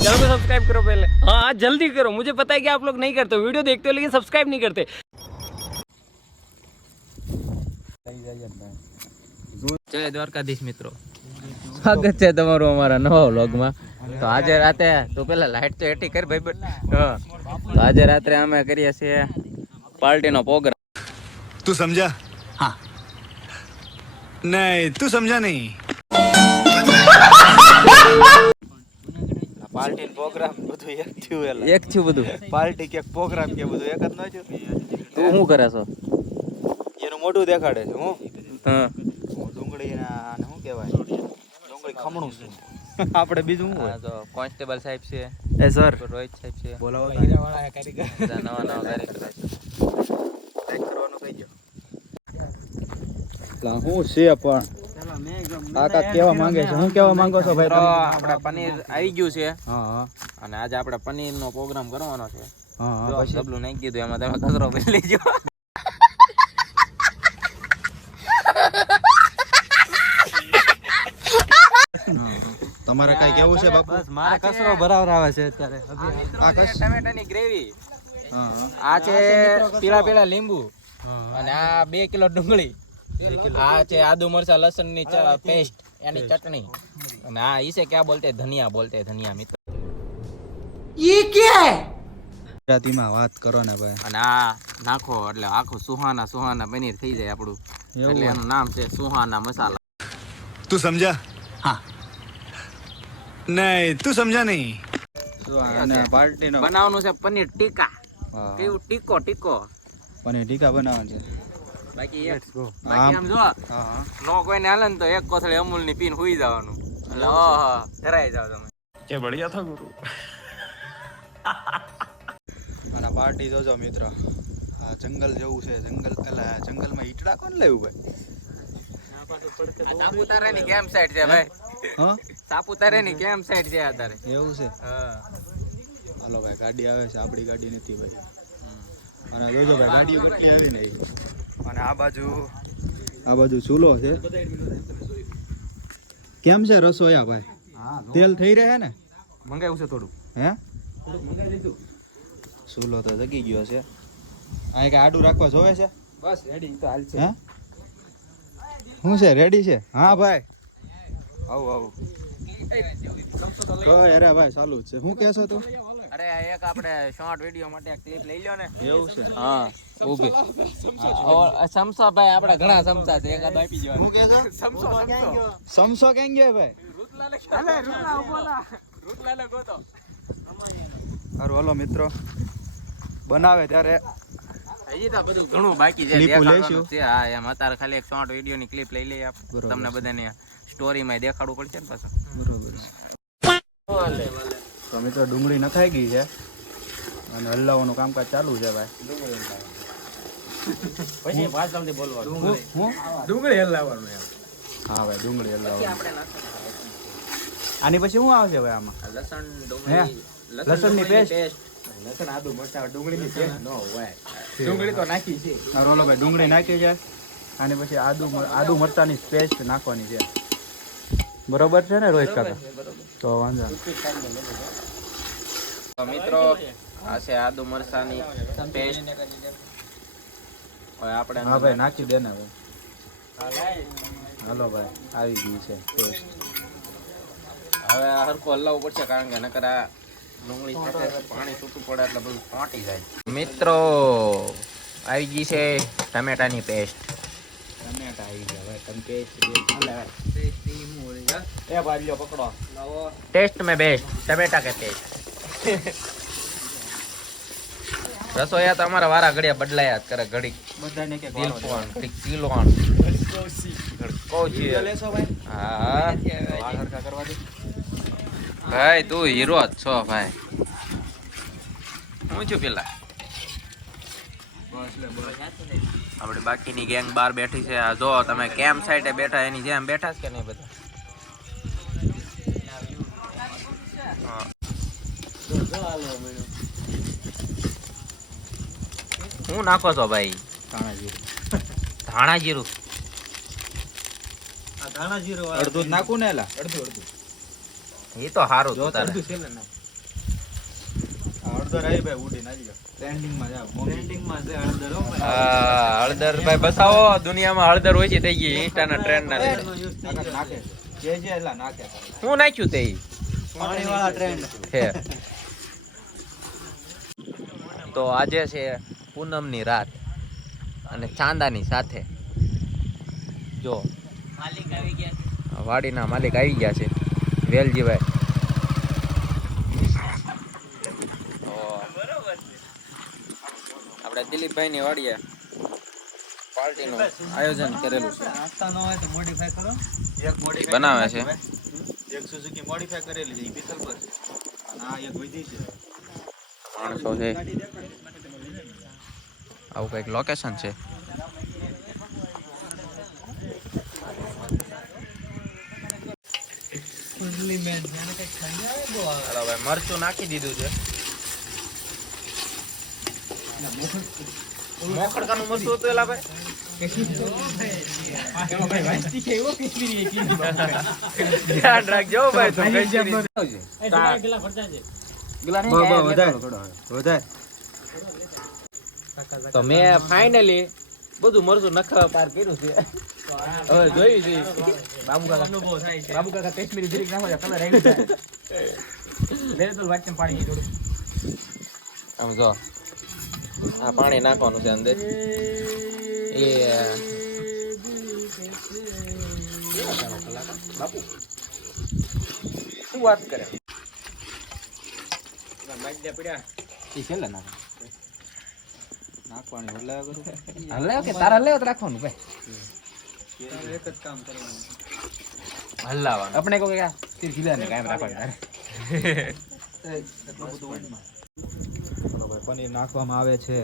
Channel को subscribe करो पहले हाँ हाँ जल्दी करो मुझे पता है कि आप लोग नहीं करते हो वीडियो देखते हो लेकिन सब्सक्राइब नहीं करते જય દ્વારકાધીશ મિત્રો સ્વાગત છે તમારું અમારા નવા વ્લોગમાં તો આજે રાતે તો પેલા લાઈટ તો એટી કરી ભાઈ હા તો આજે રાત્રે અમે કરીએ છીએ પાર્ટીનો પ્રોગ્રામ तू समझा हाँ नहीं तू समझा नहीं પાર્ટી પ્રોગ્રામ બધું એક થયું એટલે. એક થયું બધું? પાર્ટી કે પ્રોગ્રામ કે બધું એક જ ન થયું. તું શું કરે છો? એનું મોઢું દેખાડે છે હું? હા. ડુંગળી ડુંગળીના આને શું કહેવાય? ડુંગળી ખમણું છે. આપણે બીજું શું હોય? તો કોન્સ્ટેબલ સાહેબ છે. એ સર. રોહિત સાહેબ છે. બોલાવો બધા નવા નવા કાર્યક્રમ છે. કરવાનું થઈ ગયો હું છે પણ. કાકા કેવા માંગે છે. હું કેવા માંગો છો ભાઈ આપણે પનીર આવી ગયું છે. હા હા. અને આજે આપણે પનીરનો પ્રોગ્રામ કરવાનો છે. હા પછી? ડબલું નાખી દીધું એમાં તમે કચરો ભરી લેજો. તમારે કઈ કેવું છે બાપુ? બસ મારે કચરો ભરાવરાવે છે અત્યારે. આ ટમેટાની ગ્રેવી. આ છે પીળા પીળા લીંબુ. અને આ બે કિલો ડુંગળી. આ છે આદુ મરચા લસણની પેસ્ટ એની ચટણી. અને આ ઈ ક્યાં બોલતે ધનિયા બોલતે ધનિયા મિત્ર. ઈ કે? ગુજરાતીમાં વાત કરો ને ભાઈ. અને આ નાખો એટલે આખું સુહાના સુહાના પનીર થઈ જાય આપણું. એટલે એનું નામ છે સુહાના મસાલા. તું સમજા? હા. નહીં તું સમજા નહીં. બનાવવાનું છે પનીર ટીકા. કેવું? ટીકો ટીકો. પનીર ટીકા બનાવવાનું છે. બાકી એક. બાકી આમ જો. હા. હા નો કોઈને હાલે ને તો એક કોથળી અમૂલની પીને હુઈ જવાનું. એટલે ઓહો ધરાઈ જાવ તમે. અને પાર્ટી જોજો મિત્ર. આ જંગલ જેવું છે. જંગલ પેલા જંગલમાં ઈટડા કોણ લેવું ભાઈ? કેમ સાઈડ છે ભાઈ? હા? સાપુતારાની કેમ સાઈડ છે અત્યારે? એવું છે? હાલો ભાઈ ગાડી આવે છે. આપડી ગાડી નથી ભાઈ. અને જોજો ભાઈ ગાડી કેટલી આવી ને અને આ બાજુ આ બાજુ ચૂલો છે. કેમ છે રસોયા ભાઈ? તેલ થઈ રહે ને? મંગાવ્યું છે થોડું હે? ચૂલો તો જગી ગયો છે. આ એક આડું રાખવા જોવે છે? બસ રેડી તો હાલ હે? શું છે રેડી છે? હા ભાઈ. આવું આવું. અરે ભાઈ ચાલુ જ છે. શું કહેશો તું? અરે એક આપણે શોર્ટ વીડિયો માટે એક ક્લિપ લઈ લ્યો ને. એવું છે? હા ઓકે સમસો ભાઈ આપડા ઘણા સમસા છે એકાદ આપી શું દેવાનું કે સમસો. સમસો સમસો કેમ ગયો ભાઈ? સારું હાલો મિત્રો. બનાવે ત્યારે હજી તો બધું ઘણું બાકી છે દેખાડવાનું છે. હા એમ અત્યારે ખાલી એક શોર્ટ વીડિયો ની ક્લિપ લઈ લઈએ આપણે. તમને બધાને સ્ટોરી માં દેખાડવું પડશે ને પાછું. બરોબર તો મિત્રો ડુંગળી નખાઈ ગઈ છે. અને હલ્લાવાનું કામકાજ ચાલુ છે ભાઈ. પછી બોલવાનું. હું? ડુંગળી હલ્લાવાનું હા ભાઈ ડુંગળી હલ્લાવાનું આની પછી શું આવશે ભાઈ આમાં? લસણ? ડુંગળી લસણની પેસ્ટ? લસણ આદુ મરચાં ડુંગળીની પેસ્ટ નો? હોય. ડુંગળી તો નાખી છે. રોલો ભાઈ ડુંગળી નાખી છે. આની પછી આદુ આદુ મરચાની પેસ્ટ નાખવાની છે. બરોબર છે ને રોહિત કાકા? તો વાંધો તો મિત્રો આ છે આદુ મરસાની પેસ્ટ હવે આપણે હા ભાઈ નાખી દે ને ભાઈ હાલો ભાઈ આવી ગઈ છે પેસ્ટ હવે આ હરખું હલાવવું પડશે કારણ કે નકર આ ડુંગળી સાથે પાણી છૂટું પડે એટલે બધું ફાટી જાય. મિત્રો આવી ગઈ છે ટમેટાની પેસ્ટ ટેસ્ટ મે બેસ્ટ ટમેટા કે ટેસ્ટ રસોઈયા તો અમારા વારા ઘડિયા બદલાયા કરે ઘડી. બધાને કે દિલપોન ઘડી કરવા દે. ભાઈ તું હીરો જ છો ભાઈ. હું છું પેલા? બસ લે બસ. આપણી બાકીની ગેંગ બહાર બેઠી છે. આ જો તમે કેમ સાઈડે બેઠા એની જેમ બેઠા છે કે નહીં બધા? હું. નાખો છો ભાઈ? ધાણા જીરું ધાણા જીરું અડધું નાખું ને એલા? એ તો સારું અડધું ભાઈ હળદર ભાઈ. બસાવો. દુનિયામાં હળદર હોય છે થઈ ગઈ ઇન્સ્ટાના ટ્રેન્ડ ના લીધે. નાખે શું નાખ્યું તે? પાણીવાળા ટ્રેન્ડ છે તો આજે છે પૂનમની રાત અને ચાંદાની સાથે. જો. આ વાડીના માલિક આવી ગયા છે. વેલજીભાઈ તો આપણે દિલીપભાઈની વાડીએ પાર્ટીનું આયોજન કરેલું છે. નાસ્તા ન હોય તો મોડિફાઈ કરો. એક મોડિફાઈ બનાવે છે. એક સુઝુકી મોડિફાઈ કરેલી છે ઈ પર. છે અને આ એક વિધિ છે. માણસો છે. આવું કંઈક લોકેશન છે. મરચું નાખી દીધું છે. મોખડકાનું મરચું હતું એલા ભાઈ. ધ્યાન રાખજો હો ભાઈ તો વધારે તો મેં ફાઇનલી બધું મરચું નખા પાર કર્યું છે. હવે જોયું છે. બાબુ કાકા બાબુ કાકા કાશ્મીરી જીરીક નાખો કલર આવી જાય. લેરે તો થોડું આમ જો. આ પાણી નાખવાનું છે અંદર. એ બાપુ શું વાત કરે? કામ આપણે કોઈ કે તીર ખીલા ને કાયમ રાખવાનું તારે એટલું બધું ઓઇલમાં. ચાલો ભાઈ પનીર નાખવામાં આવે છે.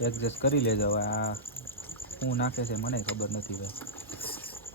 એડજસ્ટ કરી લેજો હવે આ હું નાખે છે મને ખબર નથી ભાઈ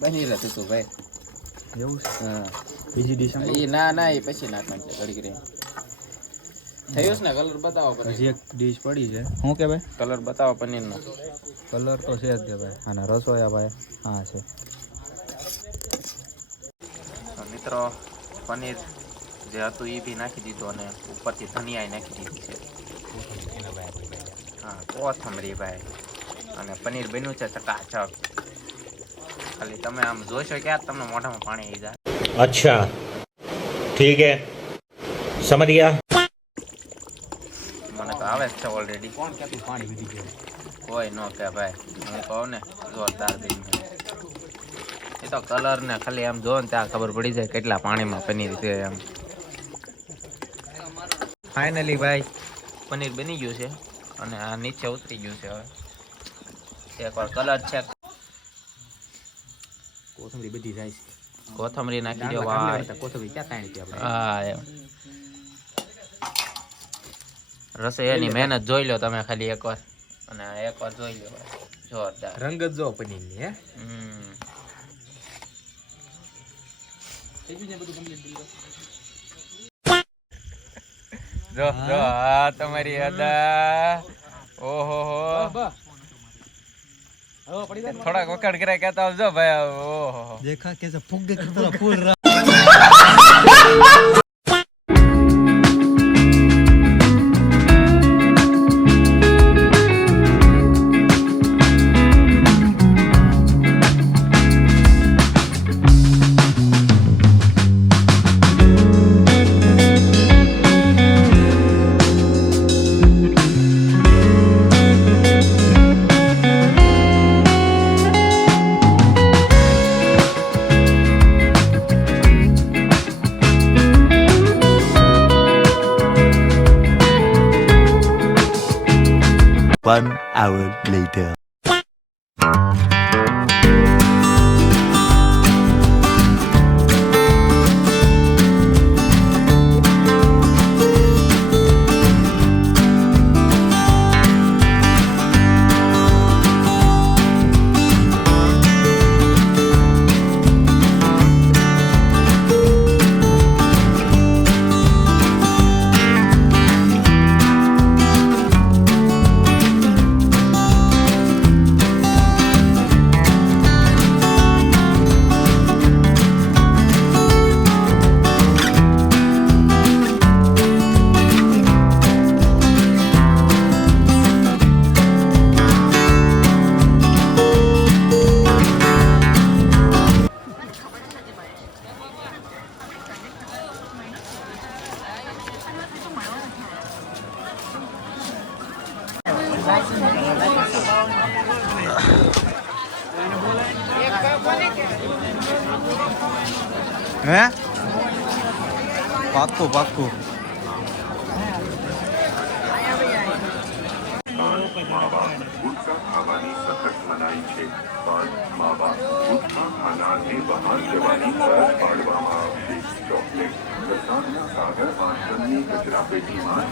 બની રહેતું તું ભાઈ. એવું છે? બીજી ડિશ એ ના ના એ પછી નાખવાનું છે ઘડીક રહી પનીર ડીશ પડી છે. શું કે ભાઈ? કલર બતાવો પનીરનો. કલર તો છે જ કે ભાઈ. આના રસોયા ભાઈ. હા છે. મિત્રો પનીર જે હતું એ બી નાખી દીધું અને ઉપરથી ધનિયા નાખી દીધું છે. હા કોથમરી ભાઈ. અને પનીર બન્યું છે ચકાચક. ખાલી તમે આમ જોશો ક્યાં તમને મોઢામાં પાણી આવી જાય. અચ્છા. ઠીક હે. સમજ ગયા? આવે છે ઓલરેડી કોણ ક્યાંથી પાણી વીધી ગયું કોઈ ન કે ભાઈ. હું કહું ને જોરદાર છે. એ તો કલર ને ખાલી આમ જો ને ત્યાં ખબર પડી જાય કેટલા પાણીમાં પનીર છે એમ. ફાઇનલી ભાઈ પનીર બની ગયું છે અને આ નીચે ઉતરી ગયું છે હવે. એકવાર કલર છે કોથમરી બધી જાય છે. કોથમરી નાખી દો ભાઈ. કોથમરી ક્યાં છે આપણે. હા રસોઈ એની મહેનત જોઈ લો તમે ખાલી એકવાર. અને એકવાર જોઈ લો જોરદાર. રંગ જ જો પનીરની હે? જો જો આ તમારી અદા. ઓહો હો. થોડાક વખત કરાય કેતા આવજો ભાઈ. ઓહો દેખા કે ફુગ કે ફૂલ One hour later. ગુટકા ખાવાની સખત મનાઈ છે. પણ મા બાપ ગુટકા ખાનારને બહાર જવાની ફરજ પાડવામાં આવશે. ચોકલેટ પ્રસાદના કાગળ વાસણની કચરા પેટીમાં